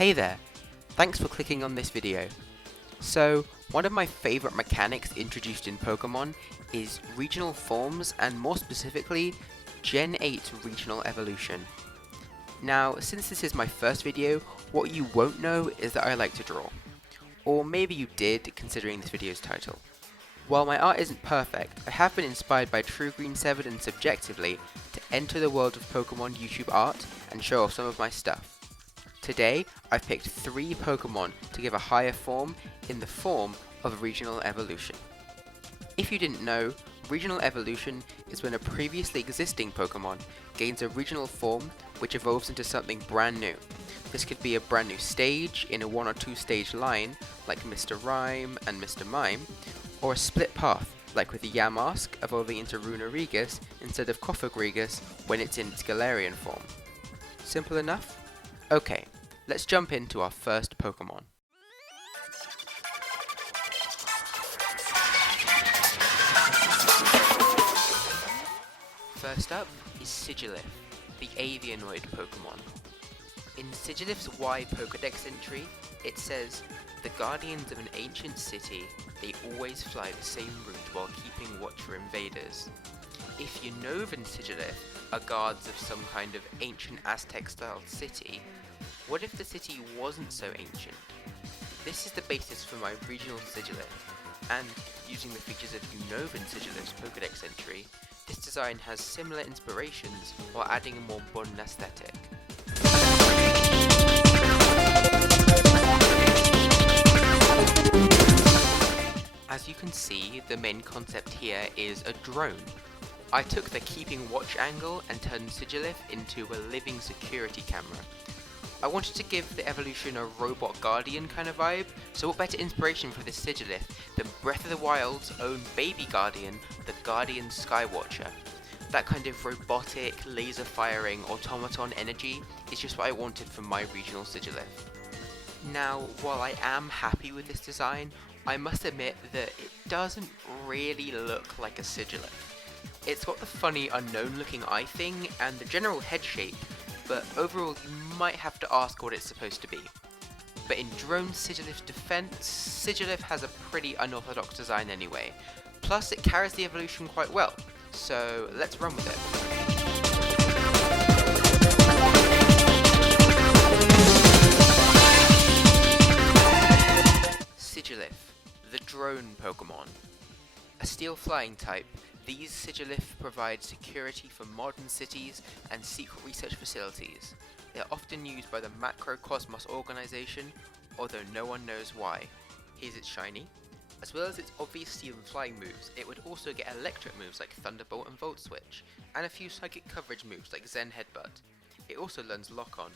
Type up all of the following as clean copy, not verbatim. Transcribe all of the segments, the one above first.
Hey there, thanks for clicking on this video. So, one of my favorite mechanics introduced in Pokemon is regional forms, and more specifically, Gen 8 regional evolution. Now, since this is my first video, what you won't know is that I like to draw. Or maybe you did, considering this video's title. While my art isn't perfect, I have been inspired by TrueGreen7 and Subjectively to enter the world of Pokemon YouTube art and show off some of my stuff. Today, I've picked 3 Pokemon to give a higher form in the form of regional evolution. If you didn't know, regional evolution is when a previously existing Pokemon gains a regional form which evolves into something brand new. This could be a brand new stage in a 1 or 2 stage line like Mr. Rime and Mr. Mime, or a split path like with the Yamask evolving into Runerigus instead of Cofagrigus when it's in its Galarian form. Simple enough? Okay, let's jump into our first Pokemon. First up is Sigilyph, the Avianoid Pokemon. In Sigilif's Y Pokedex entry, it says, "The guardians of an ancient city, they always fly the same route while keeping watch for invaders." If Unova Sigilyph are guards of some kind of ancient Aztec-style city, what if the city wasn't so ancient? This is the basis for my regional Sigilyph, and using the features of Unova Sigilif's Pokedex entry, this design has similar inspirations while adding a more modern aesthetic. As you can see, the main concept here is a drone. I took the keeping watch angle and turned Sigilyph into a living security camera. I wanted to give the evolution a robot guardian kind of vibe, so what better inspiration for this Sigilyph than Breath of the Wild's own baby guardian, the Guardian Skywatcher. That kind of robotic, laser-firing automaton energy is just what I wanted from my regional Sigilyph. Now, while I am happy with this design, I must admit that it doesn't really look like a Sigilyph. It's got the funny unknown looking eye thing and the general head shape, but overall you might have to ask what it's supposed to be. But in Drone Sigiliph's defense, Sigilyph has a pretty unorthodox design anyway, plus it carries the evolution quite well, so let's run with it. Sigilyph, the drone Pokemon. A steel flying type, these Sigilyph provide security for modern cities and secret research facilities. They are often used by the Macrocosmos organization, although no one knows why. Here's its shiny. As well as its obvious steel and flying moves, it would also get electric moves like Thunderbolt and Volt Switch, and a few psychic coverage moves like Zen Headbutt. It also learns Lock On.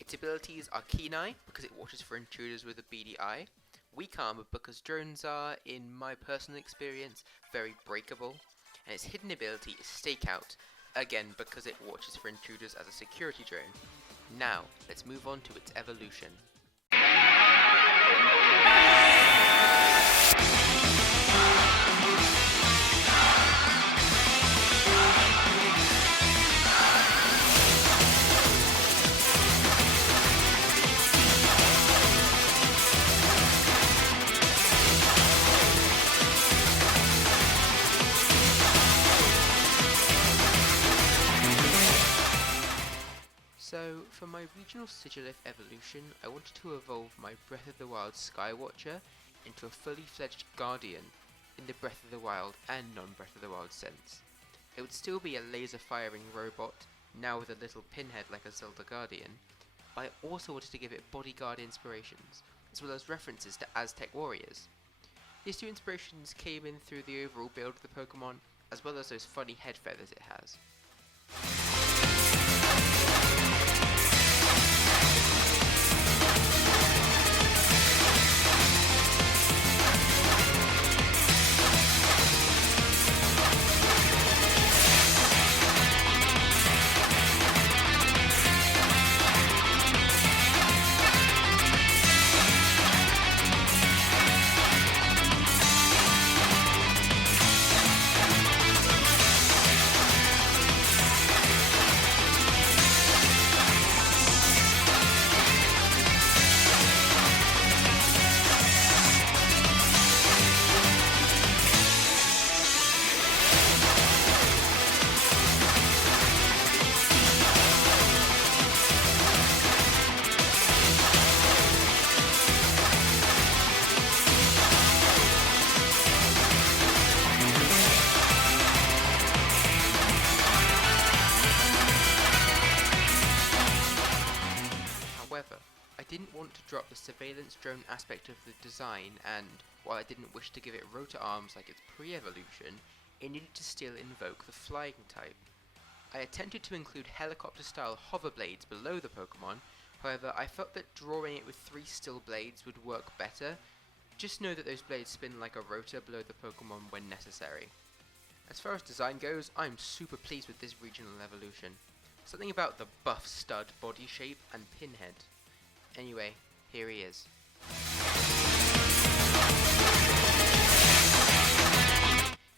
Its abilities are Keen Eye, because it watches for intruders with a beady eye, Weak Armor because drones are, in my personal experience, very breakable, and its hidden ability is Stakeout, again because it watches for intruders as a security drone. Now, let's move on to its evolution. So, for my regional Sigilyph evolution, I wanted to evolve my Breath of the Wild Skywatcher into a fully fledged Guardian in the Breath of the Wild and non-Breath of the Wild sense. It would still be a laser-firing robot, now with a little pinhead like a Zelda Guardian, but I also wanted to give it bodyguard inspirations, as well as references to Aztec warriors. These 2 inspirations came in through the overall build of the Pokemon, as well as those funny head feathers it has. drop the surveillance drone aspect of the design, and while I didn't wish to give it rotor arms like its pre-evolution, it needed to still invoke the flying type. I attempted to include helicopter-style hover blades below the Pokemon, however I felt that drawing it with 3 still blades would work better. Just know that those blades spin like a rotor below the Pokemon when necessary. As far as design goes, I'm super pleased with this regional evolution. Something about the buff stud body shape and pinhead. Anyway, here he is.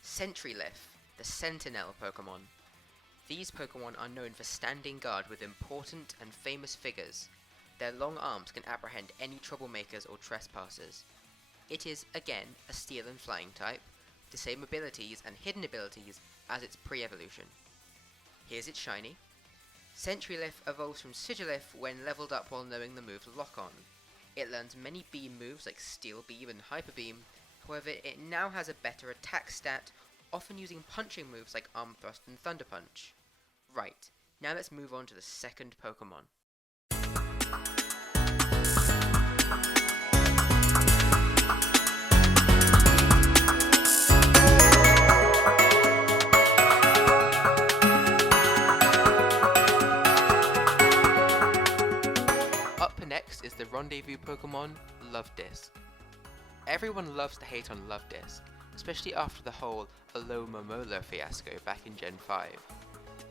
Sentrylift, the Sentinel Pokemon. These Pokemon are known for standing guard with important and famous figures. Their long arms can apprehend any troublemakers or trespassers. It is, again, a Steel and Flying type, with the same abilities and hidden abilities as its pre-evolution. Here's its shiny. Sentrylift evolves from Sigilyph when leveled up while knowing the move Lock-On. It learns many beam moves like Steel Beam and Hyper Beam, however it now has a better attack stat, often using punching moves like Arm Thrust and Thunder Punch. Right, now let's move on to the second Pokemon. Next is the Rendezvous Pokemon, Luvdisc. Everyone loves to hate on Luvdisc, especially after the whole Alomomola fiasco back in Gen 5.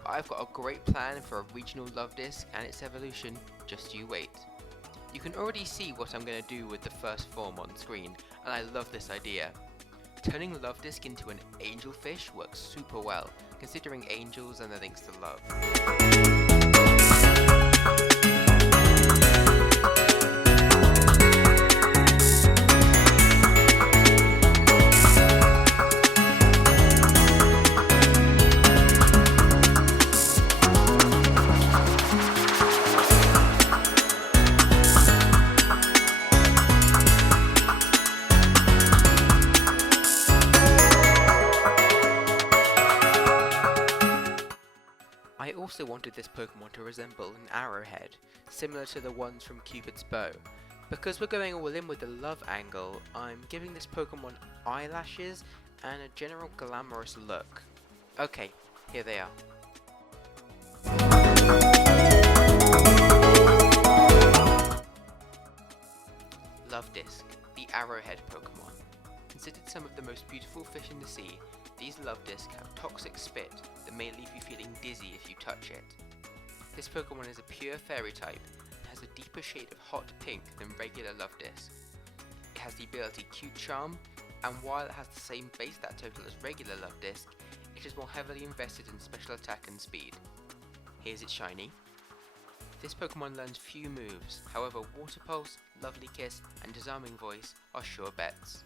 But I've got a great plan for a regional Luvdisc and its evolution, just you wait. You can already see what I'm going to do with the first form on screen, and I love this idea. Turning Luvdisc into an angelfish works super well, considering angels and their links to love. I also wanted this Pokemon to resemble an arrowhead, similar to the ones from Cupid's bow. Because we're going all in with the love angle, I'm giving this Pokemon eyelashes and a general glamorous look. Okay, here they are. Luvdisc, the arrowhead Pokemon. Considered some of the most beautiful fish in the sea, these Luvdisc have toxic spit that may leave you feeling dizzy if you touch it. This Pokemon is a pure fairy type and has a deeper shade of hot pink than regular Luvdisc. It has the ability Cute Charm, and while it has the same base stat total as regular Luvdisc, it is more heavily invested in special attack and speed. Here's its shiny. This Pokemon learns few moves, however Water Pulse, Lovely Kiss and Disarming Voice are sure bets.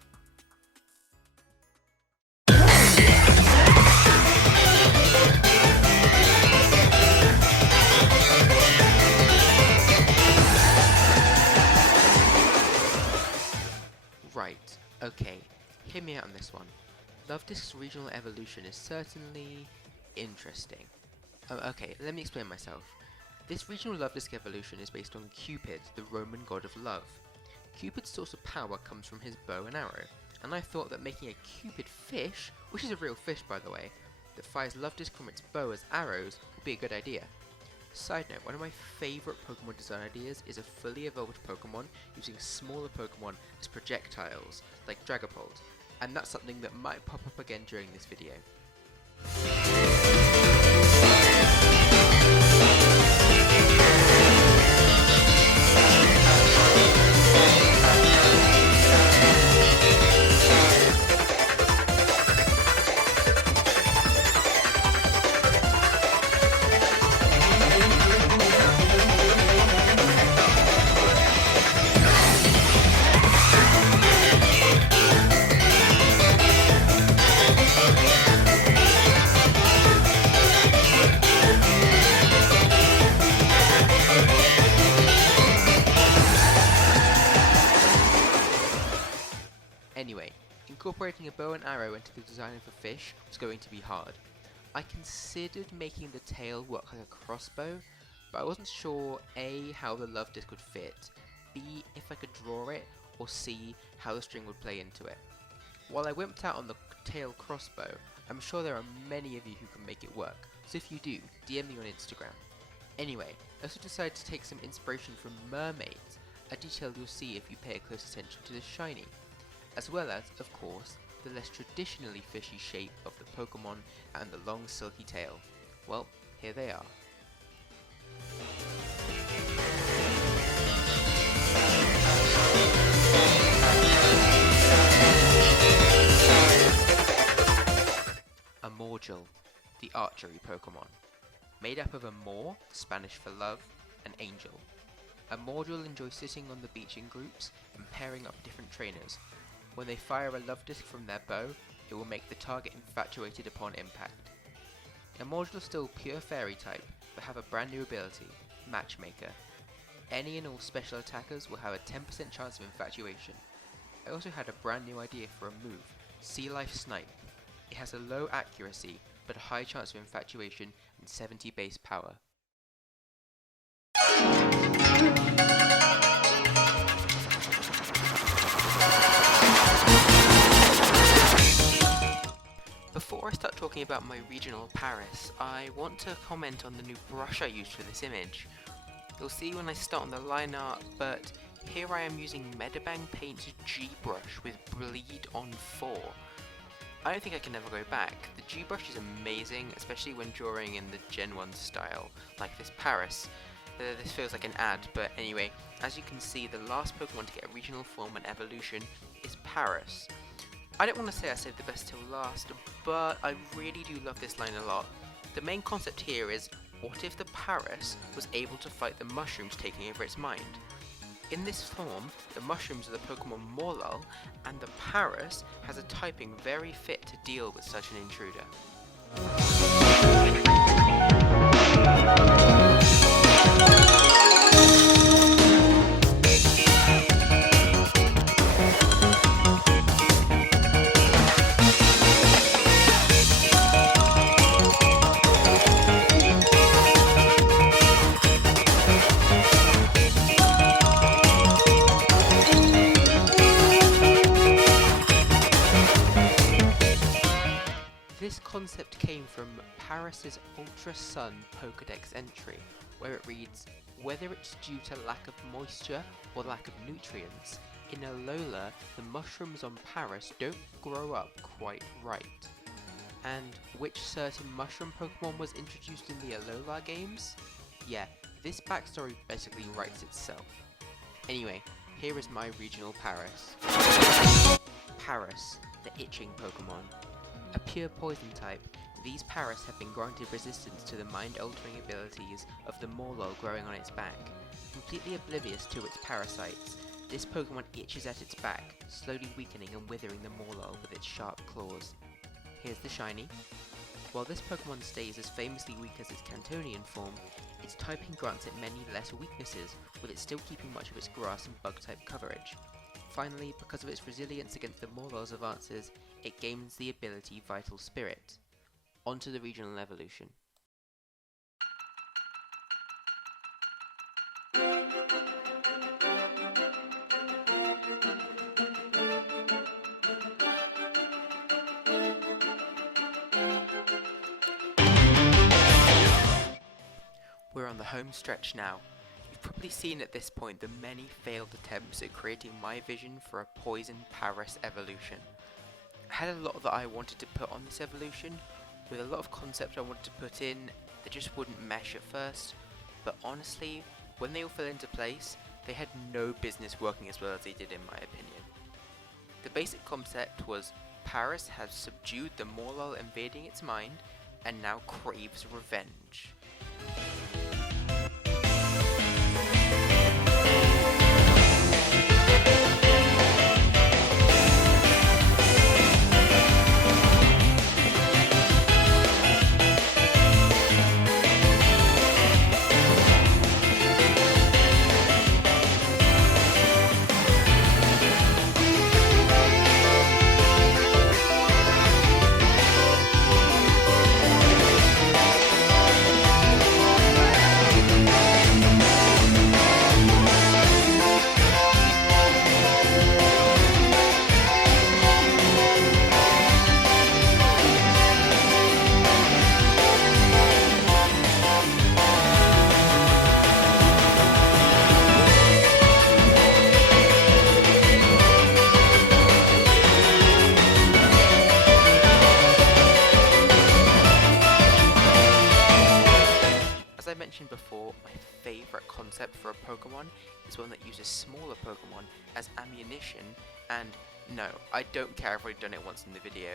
Right, okay, hear me out on this one. Luvdisc's regional evolution is certainly interesting. Okay, let me explain myself. This regional Luvdisc evolution is based on Cupid, the Roman god of love. Cupid's source of power comes from his bow and arrow, and I thought that making a Cupid fish, which is a real fish by the way, that fires Luvdisc from its bow as arrows would be a good idea. Side note, one of my favourite Pokemon design ideas is a fully evolved Pokemon using smaller Pokemon as projectiles, like Dragapult, and that's something that might pop up again during this video. Anyway, incorporating a bow and arrow into the design of a fish was going to be hard. I considered making the tail work like a crossbow, but I wasn't sure A, how the Luvdisc would fit, be if I could draw it or see how the string would play into it. While I wimped out on the tail crossbow, I'm sure there are many of you who can make it work, so if you do, DM me on Instagram. Anyway, I also decided to take some inspiration from mermaids, a detail you'll see if you pay a close attention to the shiny, as well as, of course, the less traditionally fishy shape of the Pokemon and the long silky tail. Well, here they are. A Morgel, the archery Pokemon. Made up of a Mor, Spanish for love, and Angel. A Morgel enjoys sitting on the beach in groups and pairing up different trainers. When they fire a love disc from their bow, it will make the target infatuated upon impact. A Morgel is still pure fairy type, but have a brand new ability, Matchmaker. Any and all special attackers will have a 10% chance of infatuation. I also had a brand new idea for a move, Sea Life Snipe. It has a low accuracy, but a high chance of infatuation and 70 base power. Before I start talking about my regional Paris, I want to comment on the new brush I used for this image. You'll see when I start on the line art, but here I am using Medabang Paint G brush with Bleed on 4. I don't think I can ever go back. The G brush is amazing, especially when drawing in the Gen 1 style, like this Paris. This feels like an ad, but anyway, as you can see, the last Pokemon to get a regional form and evolution is Paris. I don't want to say I saved the best till last, but I really do love this line a lot. The main concept here is, what if the Paris was able to fight the mushrooms taking over its mind? In this form, the mushrooms are the Pokemon Morelull, and the Paris has a typing very fit to deal with such an intruder. This concept came from Paris's Ultra Sun Pokedex entry, where it reads, whether it's due to lack of moisture or lack of nutrients, in Alola the mushrooms on Paris don't grow up quite right. And which certain mushroom Pokemon was introduced in the Alola games? Yeah, this backstory basically writes itself. Anyway, here is my regional Paris. Paris, the itching Pokemon. A pure poison type, these Paris have been granted resistance to the mind-altering abilities of the Morelull growing on its back. Completely oblivious to its parasites, this Pokemon itches at its back, slowly weakening and withering the Morelull with its sharp claws. Here's the shiny. While this Pokemon stays as famously weak as its Cantonian form, its typing grants it many less weaknesses, with it still keeping much of its grass and bug type coverage. Finally, because of its resilience against the Morelull's advances, it gains the ability Vital Spirit. On to the regional evolution. We're on the home stretch now. You've probably seen at this point the many failed attempts at creating my vision for a Poison Paris evolution. I had a lot that I wanted to put on this evolution, with a lot of concepts I wanted to put in that just wouldn't mesh at first, but honestly, when they all fell into place, they had no business working as well as they did in my opinion. The basic concept was Paris has subdued the Morelull invading its mind, and now craves revenge. concept for a Pokemon is one that uses smaller Pokemon as ammunition, and no, I don't care if I've done it once in the video.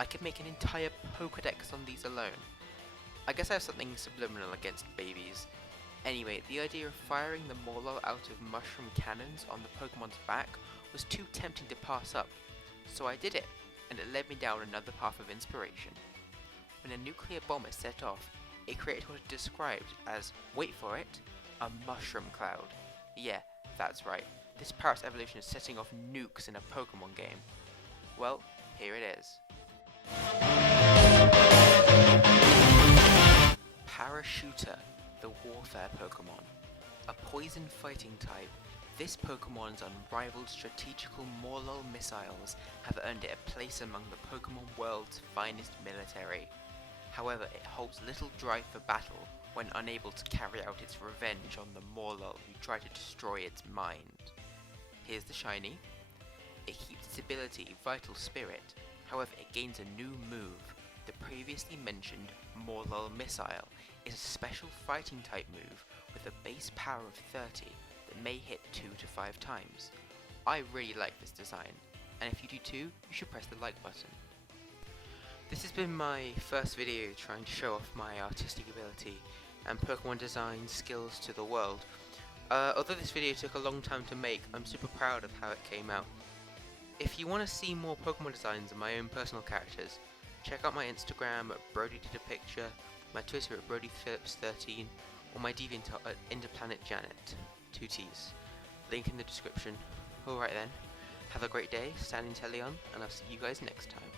I could make an entire Pokedex on these alone. I guess I have something subliminal against babies. Anyway, the idea of firing the Morelull out of mushroom cannons on the Pokemon's back was too tempting to pass up, so I did it, and it led me down another path of inspiration. When a nuclear bomb is set off, it created what is described as, wait for it, a mushroom cloud. Yeah, that's right, this Paras evolution is setting off nukes in a Pokemon game. Well, here it is. Parashooter, the Warfare Pokemon. A poison fighting type, this Pokemon's unrivaled strategical Morelull missiles have earned it a place among the Pokemon world's finest military. However, it holds little drive for battle when unable to carry out its revenge on the Morelull who try to destroy its mind. Here's the shiny. It keeps its ability Vital Spirit, however it gains a new move. The previously mentioned Morelull Missile is a special fighting type move with a base power of 30 that may hit 2 to 5 times. I really like this design, and if you do too, you should press the like button. This has been my first video trying to show off my artistic ability and Pokemon design skills to the world. Although this video took a long time to make, I'm super proud of how it came out. If you want to see more Pokemon designs of my own personal characters, check out my Instagram at BrodyDidAPicture, my Twitter at BrodyPhillips13, or my DeviantArt at InterPlanetJanet, 2 T's. Link in the description. Alright then, have a great day, Stan Inteleon, and I'll see you guys next time.